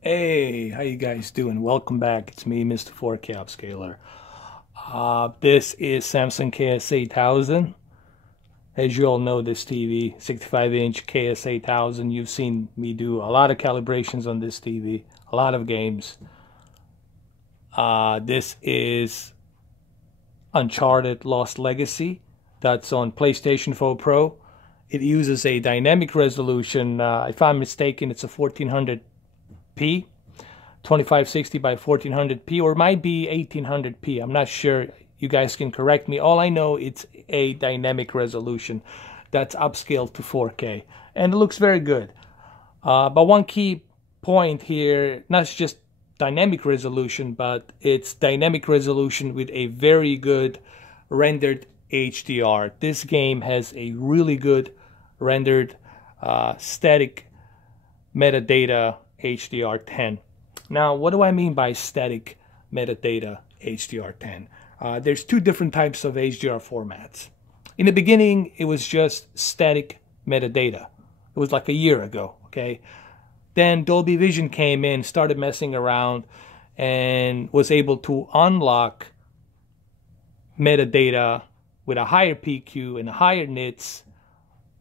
Hey, how you guys doing? Welcome back. It's me, Mr. 4K Upscaler. This is Samsung KS-8000. As you all know, this TV, 65-inch KS-8000. You've seen me do a lot of calibrations on this TV, a lot of games. This is Uncharted Lost Legacy. That's on PlayStation 4 Pro. It uses a dynamic resolution. If I'm mistaken, it's a 1400p, 2560 by 1400p, or it might be 1800p. I'm not sure. You guys can correct me. All I know, it's a dynamic resolution that's upscaled to 4K, and it looks very good. But one key point here, not just dynamic resolution, but it's dynamic resolution with a very good rendered HDR. This game has a really good rendered static metadata HDR10. Now, what do I mean by static metadata HDR10? There's two different types of HDR formats. In the beginning, it was just static metadata. It was like a year ago, okay? Then Dolby Vision came in, started messing around, and was able to unlock metadata with a higher PQ and higher nits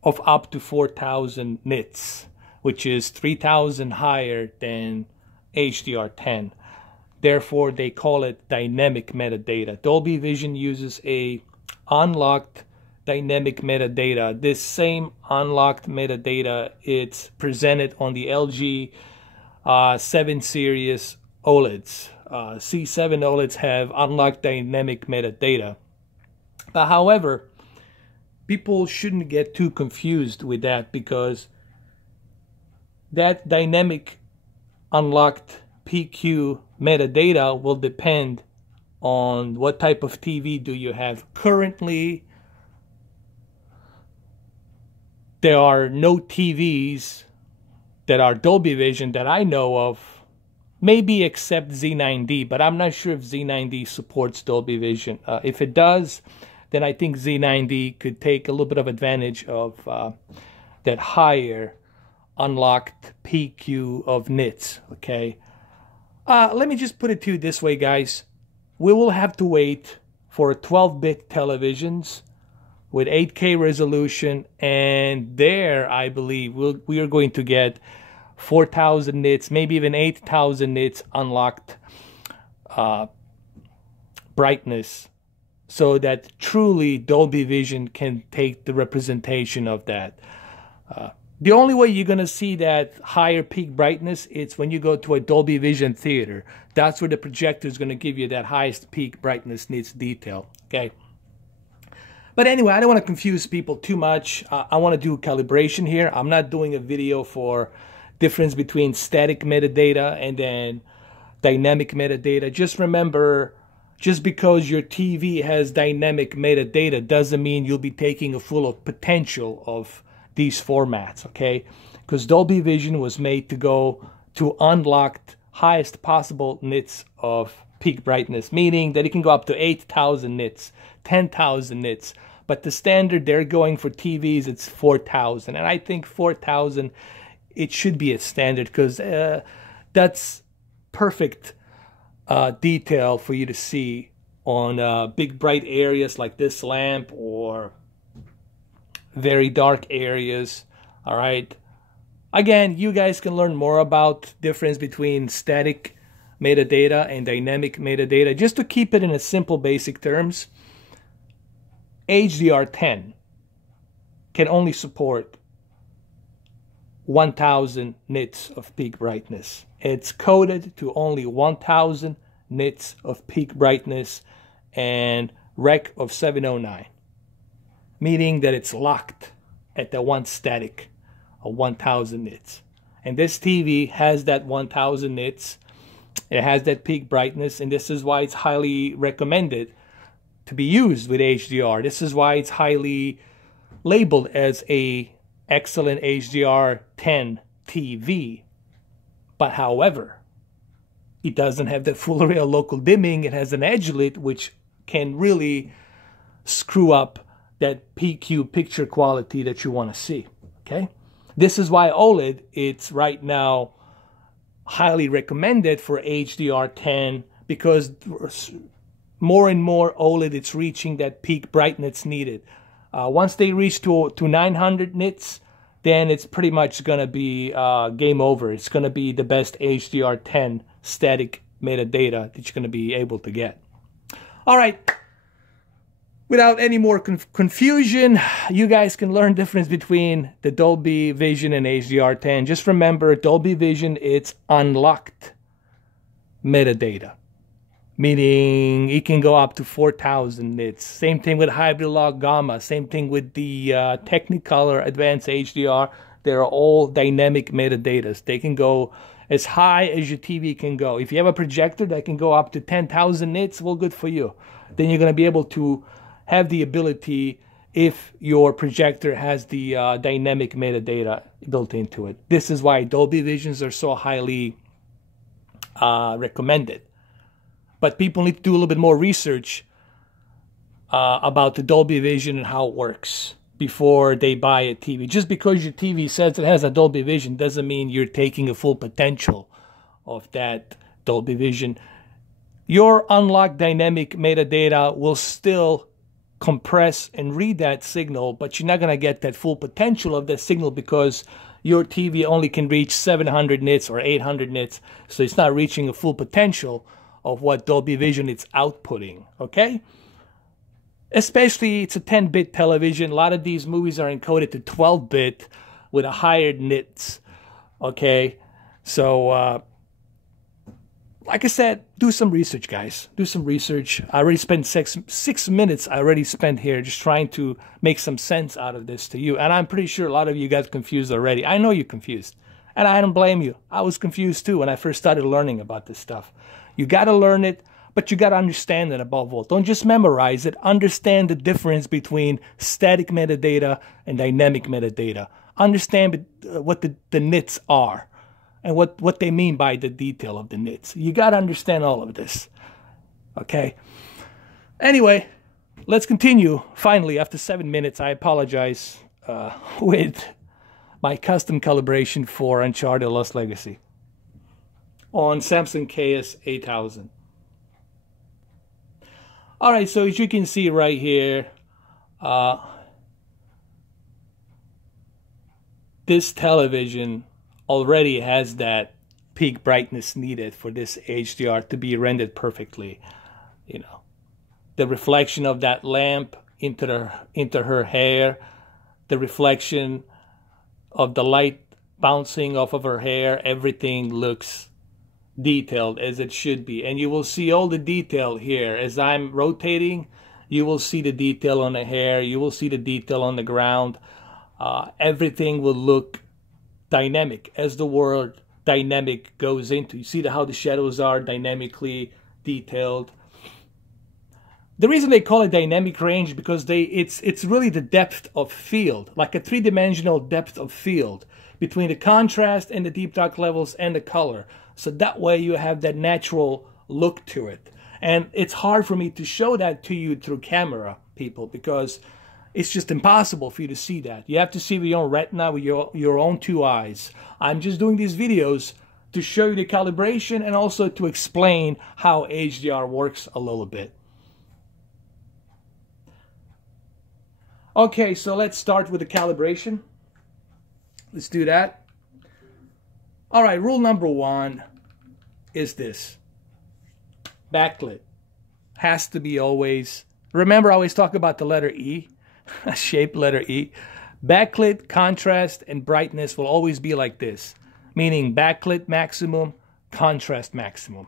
of up to 4,000 nits, which is 3,000 higher than HDR10. Therefore, they call it dynamic metadata. Dolby Vision uses a unlocked dynamic metadata. This same unlocked metadata, it's presented on the LG 7 series OLEDs. C7 OLEDs have unlocked dynamic metadata. But however, people shouldn't get too confused with that, because that dynamic unlocked PQ metadata will depend on what type of TV do you have. Currently, there are no TVs that are Dolby Vision that I know of, maybe except Z9D, but I'm not sure if Z9D supports Dolby Vision. If it does, then I think Z9D could take a little bit of advantage of that higher unlocked PQ of nits, okay? Let me just put it to you this way, guys. We will have to wait for 12-bit televisions with 8K resolution, and there, I believe, we are going to get 4,000 nits, maybe even 8,000 nits unlocked brightness, so that truly Dolby Vision can take the representation of that. The only way you're going to see that higher peak brightness is when you go to a Dolby Vision theater. That's where the projector is going to give you that highest peak brightness nits detail, okay? But anyway, I don't want to confuse people too much. I want to do calibration here. I'm not doing a video for difference between static metadata and then dynamic metadata. Just remember, just because your TV has dynamic metadata doesn't mean you'll be taking a full of potential of these formats, okay? Because Dolby Vision was made to go to unlocked highest possible nits of peak brightness, meaning that it can go up to 8,000 nits, 10,000 nits. But the standard they're going for TVs, it's 4,000. And I think 4,000, it should be a standard, because that's perfect detail for you to see on big bright areas like this lamp, or very dark areas. All right, again, you guys can learn more about difference between static metadata and dynamic metadata. Just to keep it in a simple basic terms, HDR10 can only support 1,000 nits of peak brightness. It's coded to only 1,000 nits of peak brightness and rec of 709, meaning that it's locked at the one static of 1,000 nits. And this TV has that 1,000 nits. It has that peak brightness, and this is why it's highly recommended to be used with HDR. This is why it's highly labeled as a excellent HDR10 TV. But however, it doesn't have the full array of local dimming. It has an Edge Lit, which can really screw up that PQ picture quality that you want to see, okay? This is why OLED, it's right now highly recommended for HDR10 because more and more OLED it's reaching that peak brightness needed. Once they reach to 900 nits, then it's pretty much going to be game over. It's going to be the best HDR10 static metadata that you're going to be able to get. All right. Without any more confusion, you guys can learn the difference between the Dolby Vision and HDR10. Just remember, Dolby Vision, it's unlocked metadata, meaning it can go up to 4,000 nits. Same thing with hybrid log gamma. Same thing with the Technicolor Advanced HDR. They're all dynamic metadatas. They can go as high as your TV can go. If you have a projector that can go up to 10,000 nits, well, good for you. Then you're going to be able to have the ability, if your projector has the dynamic metadata built into it. This is why Dolby Visions are so highly recommended. But people need to do a little bit more research about the Dolby Vision and how it works before they buy a TV. Just because your TV says it has a Dolby Vision doesn't mean you're taking a full potential of that Dolby Vision. Your unlocked dynamic metadata will still compress and read that signal, but you're not going to get that full potential of that signal because your TV only can reach 700 nits or 800 nits, so it's not reaching a full potential of what Dolby Vision is outputting, okay? Especially it's a 10-bit television. A lot of these movies are encoded to 12-bit with a higher nits, okay? So, like I said, do some research, guys. Do some research. I already spent six minutes I already spent here just trying to make some sense out of this to you. And I'm pretty sure a lot of you got confused already. I know you're confused. And I don't blame you. I was confused too when I first started learning about this stuff. You got to learn it, but you got to understand it above all. Don't just memorize it. Understand the difference between static metadata and dynamic metadata. Understand what the nits are and what they mean by the detail of the nits. You got to understand all of this. Okay? Anyway, let's continue. Finally, after 7 minutes, I apologize with my custom calibration for Uncharted Lost Legacy on Samsung KS-8000. All right, so as you can see right here, this television already has that peak brightness needed for this HDR to be rendered perfectly. You know, the reflection of that lamp into her hair, the reflection of the light bouncing off of her hair, everything looks detailed as it should be. And you will see all the detail here. As I'm rotating, you will see the detail on the hair, you will see the detail on the ground. Everything will look dynamic as the word dynamic goes into. You see how the shadows are dynamically detailed. The reason they call it dynamic range because it's really the depth of field, like a three-dimensional depth of field between the contrast and the deep dark levels and the color. So that way you have that natural look to it. And it's hard for me to show that to you through camera, people, because it's just impossible for you to see that. You have to see with your own retina, with your own two eyes. I'm just doing these videos to show you the calibration and also to explain how HDR works a little bit. Okay, so let's start with the calibration. Let's do that. All right, rule number one is this. Backlit has to be always, remember I always talk about the letter E, a shaped letter E. Backlit, contrast, and brightness will always be like this, meaning backlit maximum, contrast maximum.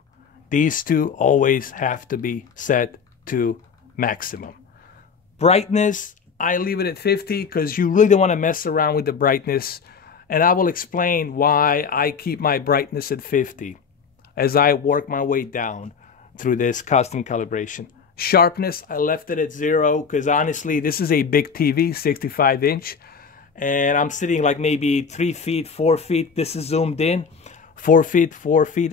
These two always have to be set to maximum. Brightness, I leave it at 50 because you really don't want to mess around with the brightness. And I will explain why I keep my brightness at 50 as I work my way down through this custom calibration. Sharpness, I left it at 0 because honestly, this is a big TV, 65-inch. And I'm sitting like maybe 3 feet, 4 feet. This is zoomed in. 4 feet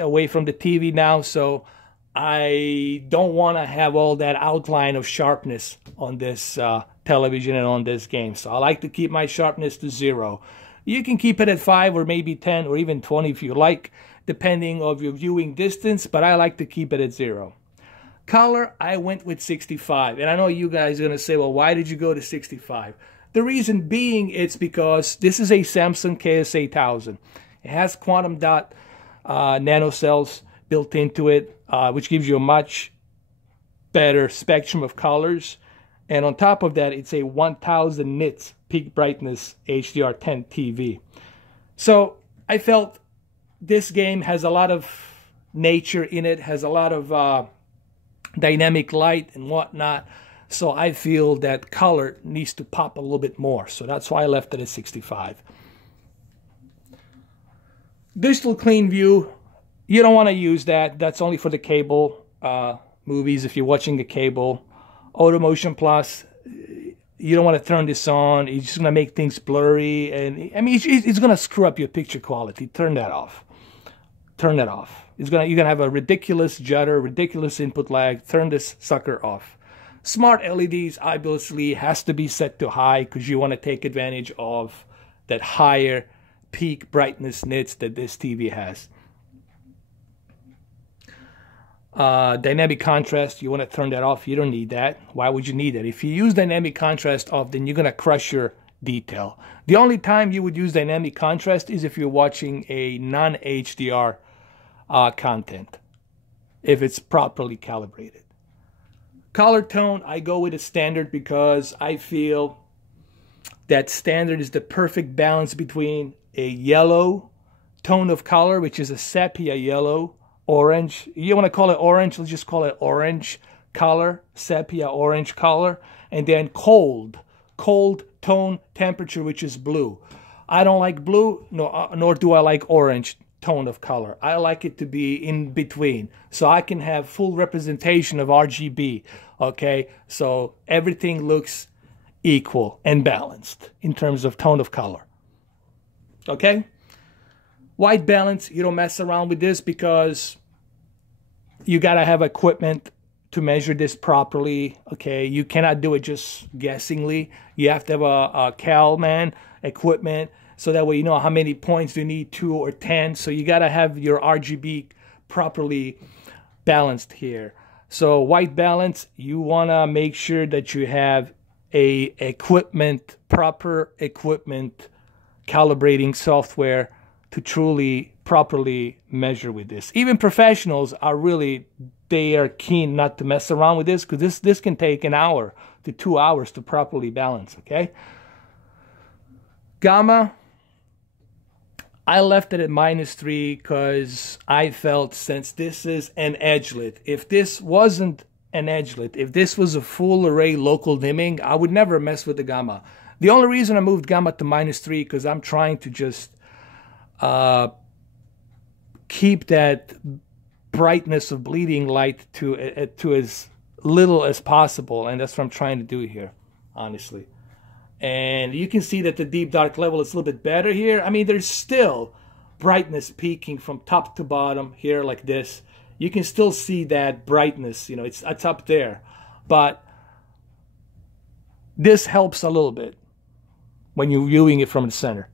away from the TV now. So I don't want to have all that outline of sharpness on this television and on this game. So I like to keep my sharpness to 0. You can keep it at 5 or maybe 10 or even 20 if you like, depending on your viewing distance, but I like to keep it at 0. Color, I went with 65. And I know you guys are going to say, well, why did you go to 65? The reason being, it's because this is a Samsung KS-8000. It has quantum dot nanocells built into it, which gives you a much better spectrum of colors. And on top of that, it's a 1000 nits peak brightness HDR10 TV. So I felt this game has a lot of nature in it, has a lot of dynamic light and whatnot. So I feel that color needs to pop a little bit more. So that's why I left it at 65. Digital clean view, you don't want to use that. That's only for the cable movies if you're watching the cable. Auto Motion Plus, you don't want to turn this on. It's just going to make things blurry. And I mean, it's going to screw up your picture quality. Turn that off. Turn that off. You're going to have a ridiculous judder, ridiculous input lag. Turn this sucker off. Smart LEDs, obviously, has to be set to high because you want to take advantage of that higher peak brightness nits that this TV has. Dynamic contrast, you want to turn that off. You don't need that. Why would you need that? If you use dynamic contrast off, then you're going to crush your detail. The only time you would use dynamic contrast is if you're watching a non-HDR content, if it's properly calibrated. Color tone, I go with a standard because I feel that standard is the perfect balance between a yellow tone of color, which is a sepia yellow, orange. You want to call it orange, let's just call it orange color, sepia orange color, and then cold tone temperature, which is blue. I don't like blue, nor do I like orange tone of color. I like it to be in between, so I can have full representation of RGB, okay? So everything looks equal and balanced in terms of tone of color, okay? White balance, you don't mess around with this because you got to have equipment to measure this properly, okay? You cannot do it just guessingly. You have to have a CalMan equipment so that way you know how many points you need, 2 or 10. So you got to have your RGB properly balanced here. So white balance, you want to make sure that you have proper equipment calibrating software to truly properly measure with this. Even professionals are they are keen not to mess around with this because this can take 1 hour to 2 hours to properly balance, okay? Gamma, I left it at -3 because I felt since this is an Edge Lit, if this wasn't an Edge Lit, if this was a full array local dimming, I would never mess with the gamma. The only reason I moved gamma to -3 because I'm trying to just keep that brightness of bleeding light to as little as possible, and that's what I'm trying to do here, honestly. And you can see that the deep dark level is a little bit better here. I mean, there's still brightness peaking from top to bottom here like this. You can still see that brightness, you know, it's up there. But this helps a little bit when you're viewing it from the center.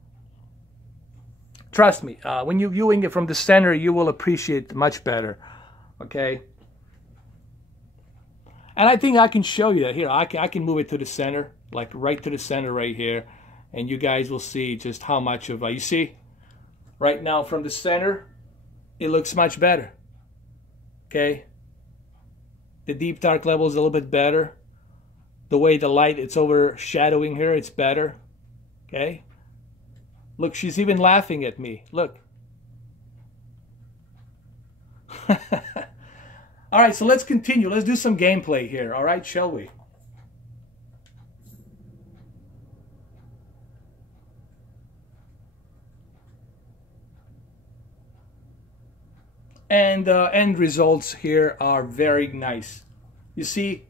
Trust me, when you're viewing it from the center, you will appreciate it much better, okay? And I think I can show you that here. I can move it to the center, like right to the center right here, and you guys will see just how much of you see right now from the center, it looks much better, okay? The deep dark level is a little bit better. The way the light, it's overshadowing here, it's better, okay? Look, she's even laughing at me. Look. All right, so let's continue. Let's do some gameplay here. All right, shall we? And the end results here are very nice. You see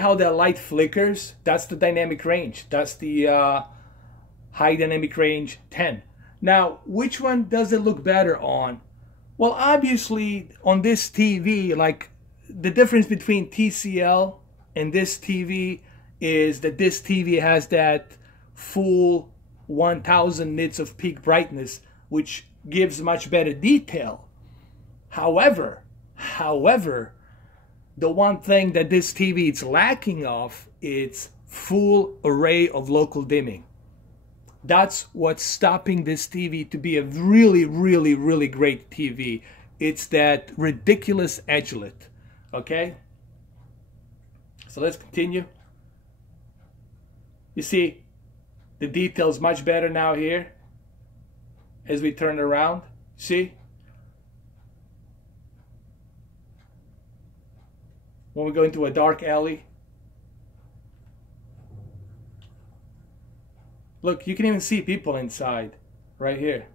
how that light flickers? That's the dynamic range. That's the high dynamic range 10. Now, which one does it look better on? Well, obviously on this TV, like the difference between TCL and this TV is that this TV has that full 1000 nits of peak brightness, which gives much better detail. However, the one thing that this TV is lacking of, it's full array of local dimming. That's what's stopping this TV to be a really, really, really great TV. It's that ridiculous Edge Lit. Okay? So let's continue. You see, the detail's much better now here as we turn around. See? When we go into a dark alley. Look, you can even see people inside right here.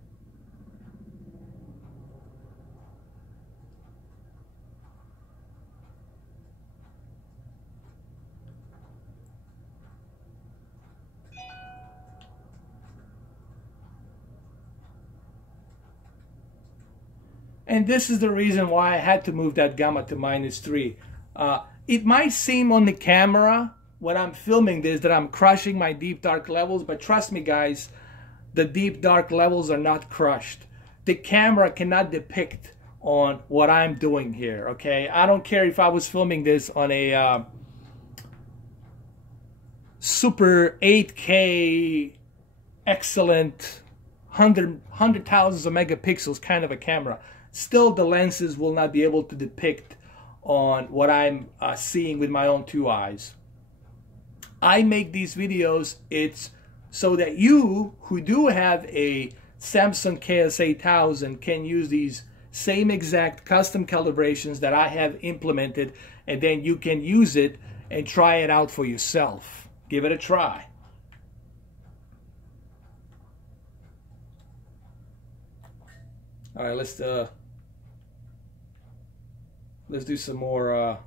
And this is the reason why I had to move that gamma to -3. It might seem on the camera when I'm filming this that I'm crushing my deep dark levels, but trust me guys, the deep dark levels are not crushed. The camera cannot depict on what I'm doing here, okay? I don't care if I was filming this on a super 8K excellent hundred thousands of megapixels kind of a camera. Still, the lenses will not be able to depict on what I'm seeing with my own two eyes. I make these videos, it's so that you who do have a Samsung KS-8000 can use these same exact custom calibrations that I have implemented, and then you can use it and try it out for yourself. Give it a try. All right, let's do some more.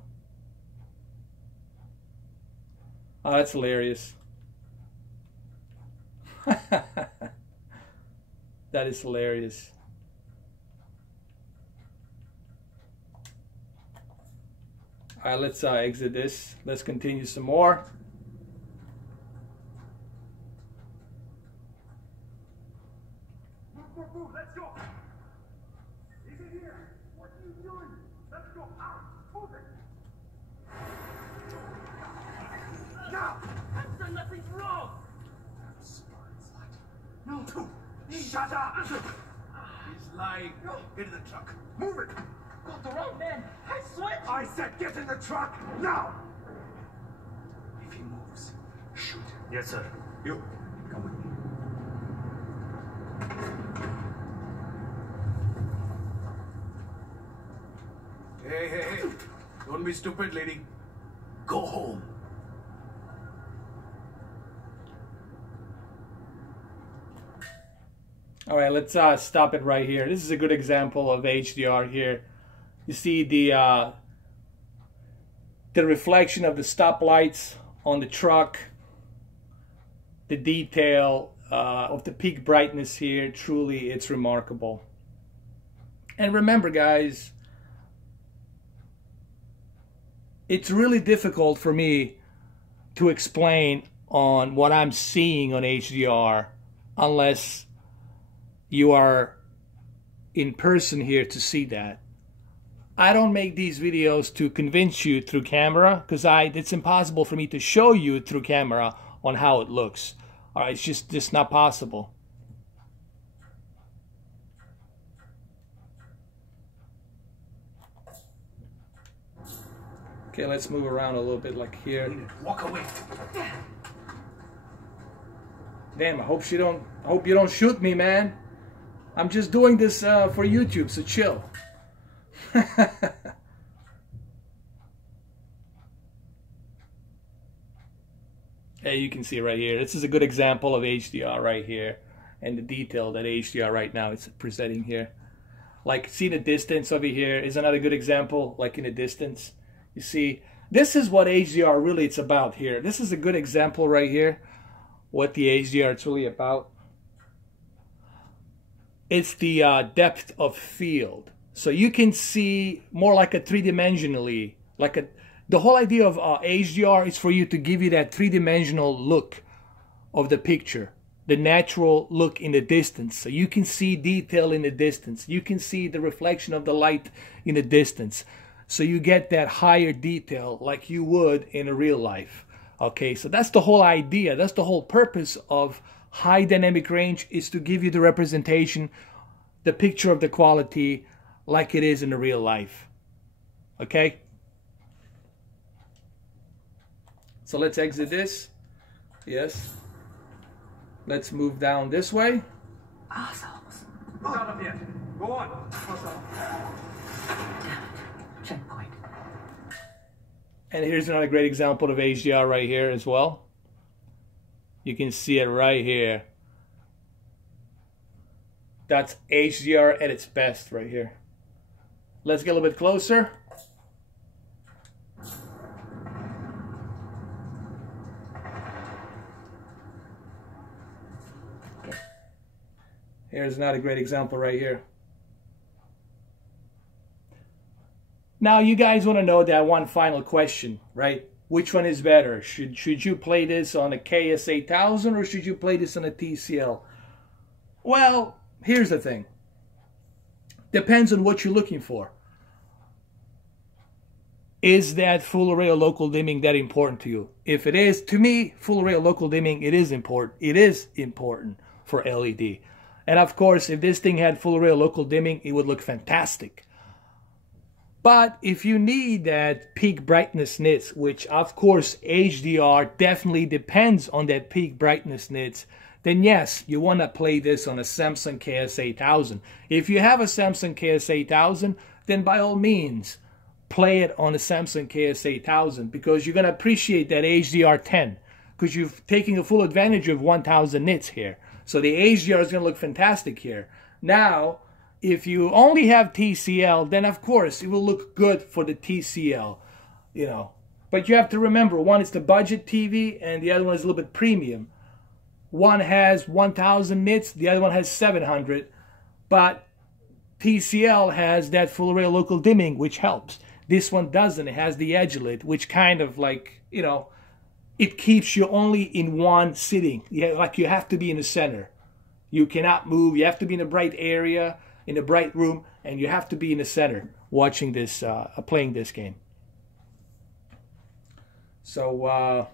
Oh, that's hilarious. That is hilarious. All right, let's exit this. Let's continue some more. Let's go. Easy here. What are you doing? Let's go out. Move it. Now. I've done nothing wrong. No. Shut up. He's lying. No. Get in the truck. Move it. Got the wrong man. I swear. I said get in the truck now. If he moves, shoot him. Yes, sir. You come with me. Hey. Don't be stupid, lady. Go home. All right, let's stop it right here. This is a good example of HDR here. You see the reflection of the stoplights on the truck, the detail of the peak brightness here. Truly, it's remarkable. And remember, guys, it's really difficult for me to explain on what I'm seeing on HDR unless you are in person here to see that. I don't make these videos to convince you through camera, because it's impossible for me to show you through camera on how it looks. All right, it's just not possible. Okay, let's move around a little bit, like here. Walk away. Damn, I hope you don't shoot me, man. I'm just doing this for YouTube, so chill. Hey, you can see right here. This is a good example of HDR right here, and the detail that HDR right now is presenting here. Like, see the distance over here is another good example. Like in the distance, you see, this is what HDR really it's about here. This is a good example right here. What the HDR is really about. It's the depth of field. So you can see more like a three-dimensionally, the whole idea of HDR is for you to give you that three-dimensional look of the picture. the natural look in the distance. So you can see detail in the distance. You can see the reflection of the light in the distance. So you get that higher detail like you would in a real life. Okay, so that's the whole idea. That's the whole purpose of high dynamic range, is to give you the representation, the picture of the quality like it is in the real life. Okay? So let's exit this. Yes. Let's move down this way. Assholes. Not up yet. Go on. Checkpoint. And here's another great example of HDR right here as well. You can see it right here. That's HDR at its best right here. Let's get a little bit closer. Here's another great example right here. Now you guys want to know that one final question, right? Which one is better? Should you play this on a KS-8000 or should you play this on a TCL? Well, here's the thing. Depends on what you're looking for. Is that full array or local dimming that important to you? If it is, to me, full array or local dimming, it is important. It is important for LED. And of course, if this thing had full array or local dimming, it would look fantastic. But if you need that peak brightness nits, which of course HDR definitely depends on that peak brightness nits, then yes, you want to play this on a Samsung KS-8000. If you have a Samsung KS-8000, then by all means, play it on a Samsung KS-8000, because you're going to appreciate that HDR10, because you're taking a full advantage of 1000 nits here. So the HDR is going to look fantastic here. Now, if you only have TCL, then of course it will look good for the TCL, you know. But you have to remember, one is the budget TV and the other one is a little bit premium. One has 1000 nits, the other one has 700. But TCL has that full array local dimming, which helps. This one doesn't. It has the Edge Lit, which kind of like, you know, it keeps you only in one sitting. Yeah, like you have to be in the center. You cannot move. You have to be in a bright area, in a bright room, and you have to be in the center watching this, playing this game. So